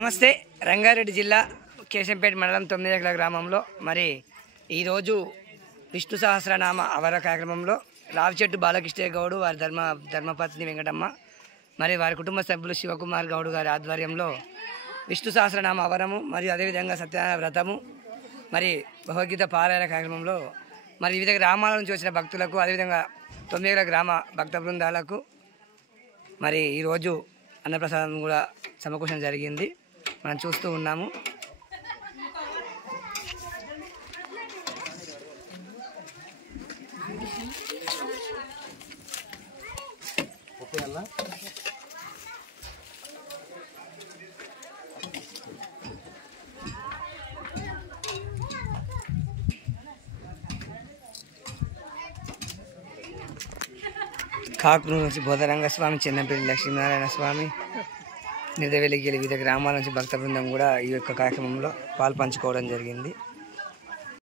నమస్తే. రంగారెడ్డి జిల్లా కేశంపేట మండలం 9 ఎకరాల గ్రామంలో మరి ఈరోజు విష్ణు సహస్రనామ అవర కార్యక్రమంలో రావిచెట్టు బాలకృష్ణ గౌడ్ వారి ధర్మపత్ని వెంకటమ్మ మరి వారి కుటుంబ సభ్యులు శివకుమార్ గౌడ్ గారి ఆధ్వర్యంలో విష్ణు సహస్రనామ అవరము మరియు అదేవిధంగా సత్యనారాయణ వ్రతము మరి భగవద్గీత పారాయణ కార్యక్రమంలో మరి వివిధ గ్రామాల నుంచి వచ్చిన భక్తులకు అదేవిధంగా 9 ఎకరాల గ్రామ భక్త బృందాలకు మరి ఈరోజు అన్నప్రసాదం కూడా సమకూర్చడం జరిగింది. మనం చూస్తూ ఉన్నాము. కాకునూరు నుంచి బోధరంగస్వామి, చిన్నపల్లి లక్ష్మీనారాయణ స్వామి, నిర్దవెలిగిలి వివిధ గ్రామాల నుంచి భక్త బృందం కూడా ఈ యొక్క కార్యక్రమంలో పాల్పంచుకోవడం జరిగింది.